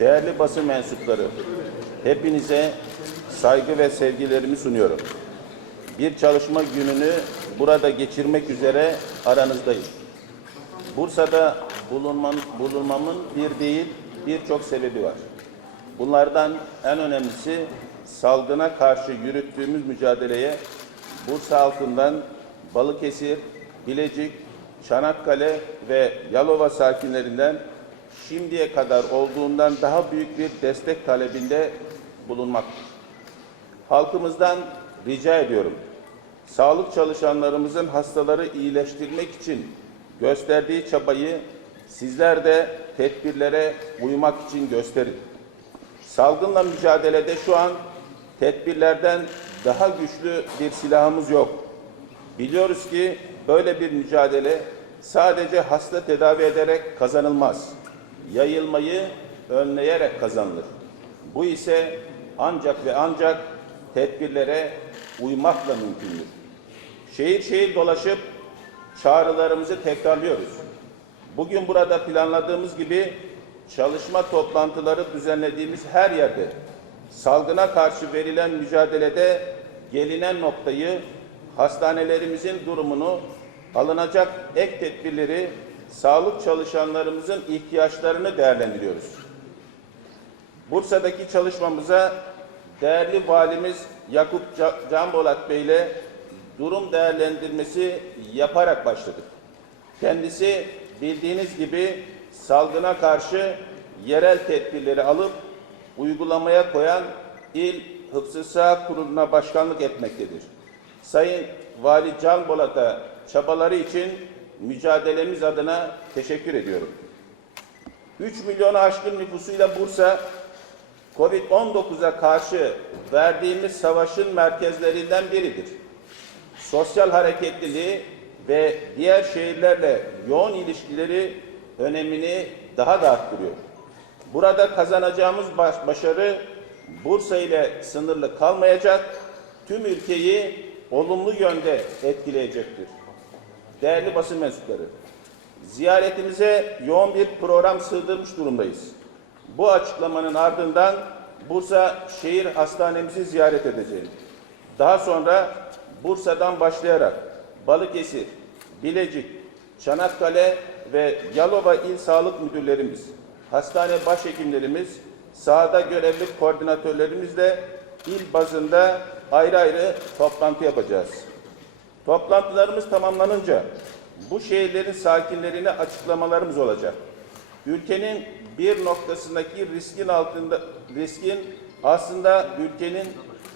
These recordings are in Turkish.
değerli basın mensupları, hepinize saygı ve sevgilerimi sunuyorum. Bir çalışma gününü burada geçirmek üzere aranızdayım. Bursa'da bulunman, bulunmamın bir değil birçok sebebi var. Bunlardan en önemlisi salgına karşı yürüttüğümüz mücadeleye Bursa halkından Balıkesir, Bilecik, Çanakkale ve Yalova sakinlerinden şimdiye kadar olduğundan daha büyük bir destek talebinde bulunmaktır. Halkımızdan rica ediyorum. Sağlık çalışanlarımızın hastaları iyileştirmek için gösterdiği çabayı sizler de tedbirlere uymak için gösterin. Salgınla mücadelede şu an tedbirlerden daha güçlü bir silahımız yok. Biliyoruz ki böyle bir mücadele sadece hasta tedavi ederek kazanılmaz. Yayılmayı önleyerek kazanılır. Bu ise ancak ve ancak tedbirlere uymakla mümkündür. Şehir şehir dolaşıp çağrılarımızı tekrarlıyoruz. Bugün burada planladığımız gibi çalışma toplantıları düzenlediğimiz her yerde salgına karşı verilen mücadelede gelinen noktayı hastanelerimizin durumunu alınacak ek tedbirleri sağlık çalışanlarımızın ihtiyaçlarını değerlendiriyoruz. Bursa'daki çalışmamıza değerli valimiz Yakup Ca- Canbolat Bey ile durum değerlendirmesi yaparak başladık. Kendisi bildiğiniz gibi salgına karşı yerel tedbirleri alıp uygulamaya koyan İl Hıfzı Sağ Kurulu'na başkanlık etmektedir. Sayın Vali Can Bolat'a çabaları için mücadelemiz adına teşekkür ediyorum. 3 milyonu aşkın nüfusuyla Bursa, Covid-19'a karşı verdiğimiz savaşın merkezlerinden biridir. Sosyal hareketliliği ve diğer şehirlerle yoğun ilişkileri önemini daha da arttırıyor. Burada kazanacağımız baş- başarı Bursa ile sınırlı kalmayacak, tüm ülkeyi olumlu yönde etkileyecektir. Değerli basın mensupları, ziyaretimize yoğun bir program sığdırmış durumdayız. Bu açıklamanın ardından Bursa Şehir Hastanemizi ziyaret edeceğim. Daha sonra Bursa'dan başlayarak Balıkesir, Bilecik, Çanakkale ve Yalova İl Sağlık Müdürlerimiz, hastane başhekimlerimiz, sahada görevli koordinatörlerimizle il bazında ayrı ayrı toplantı yapacağız. Toplantılarımız tamamlanınca bu şehirlerin sakinlerine açıklamalarımız olacak. Ülkenin bir noktasındaki riskin altında riskin aslında ülkenin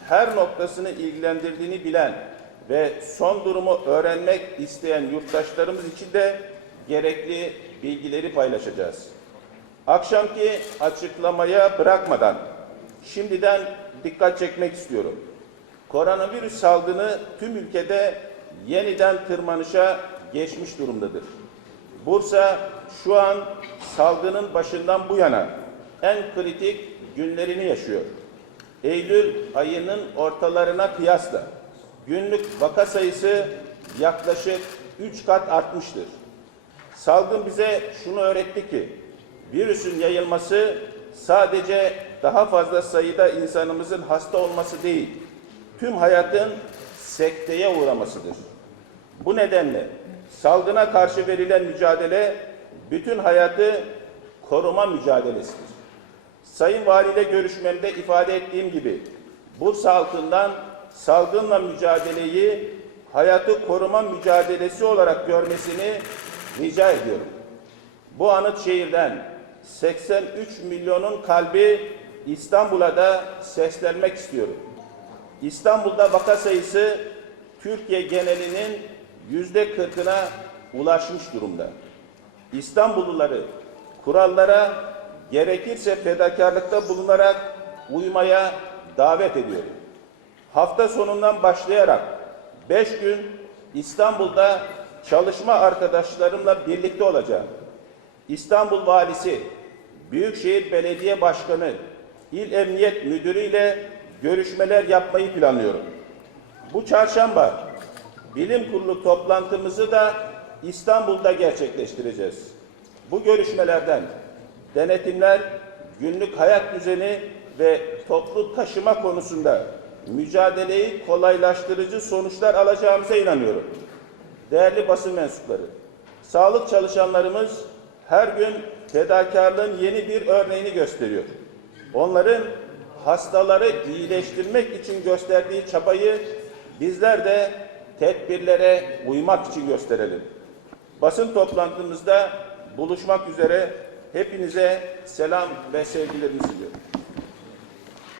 her noktasını ilgilendirdiğini bilen ve son durumu öğrenmek isteyen yurttaşlarımız için de gerekli bilgileri paylaşacağız. Akşamki açıklamaya bırakmadan şimdiden dikkat çekmek istiyorum. Koronavirüs salgını tüm ülkede yeniden tırmanışa geçmiş durumdadır. Bursa şu an salgının başından bu yana en kritik günlerini yaşıyor. Eylül ayının ortalarına kıyasla günlük vaka sayısı yaklaşık 3 kat artmıştır. Salgın bize şunu öğretti ki virüsün yayılması sadece daha fazla sayıda insanımızın hasta olması değil, tüm hayatın sekteye uğramasıdır. Bu nedenle salgına karşı verilen mücadele bütün hayatı koruma mücadelesidir. Sayın Vali ile görüşmemde ifade ettiğim gibi Bursa halkından salgınla mücadeleyi hayatı koruma mücadelesi olarak görmesini rica ediyorum. Bu anıt şehirden 83 milyonun kalbi İstanbul'a da seslenmek istiyorum. İstanbul'da vaka sayısı Türkiye genelinin yüzde kırkına ulaşmış durumda. İstanbulluları kurallara gerekirse fedakarlıkta bulunarak uymaya davet ediyorum. Hafta sonundan başlayarak beş gün İstanbul'da çalışma arkadaşlarımla birlikte olacağım. İstanbul Valisi, Büyükşehir Belediye Başkanı, İl Emniyet Müdürü ile görüşmeler yapmayı planlıyorum. Bu çarşamba bilim kurulu toplantımızı da İstanbul'da gerçekleştireceğiz. Bu görüşmelerden denetimler günlük hayat düzeni ve toplu taşıma konusunda mücadeleyi kolaylaştırıcı sonuçlar alacağımıza inanıyorum. Değerli basın mensupları, sağlık çalışanlarımız her gün fedakarlığın yeni bir örneğini gösteriyor. Onların hastaları iyileştirmek için gösterdiği çabayı bizler de tedbirlere uymak için gösterelim. Basın toplantımızda buluşmak üzere hepinize selam ve sevgilerimi sunuyorum.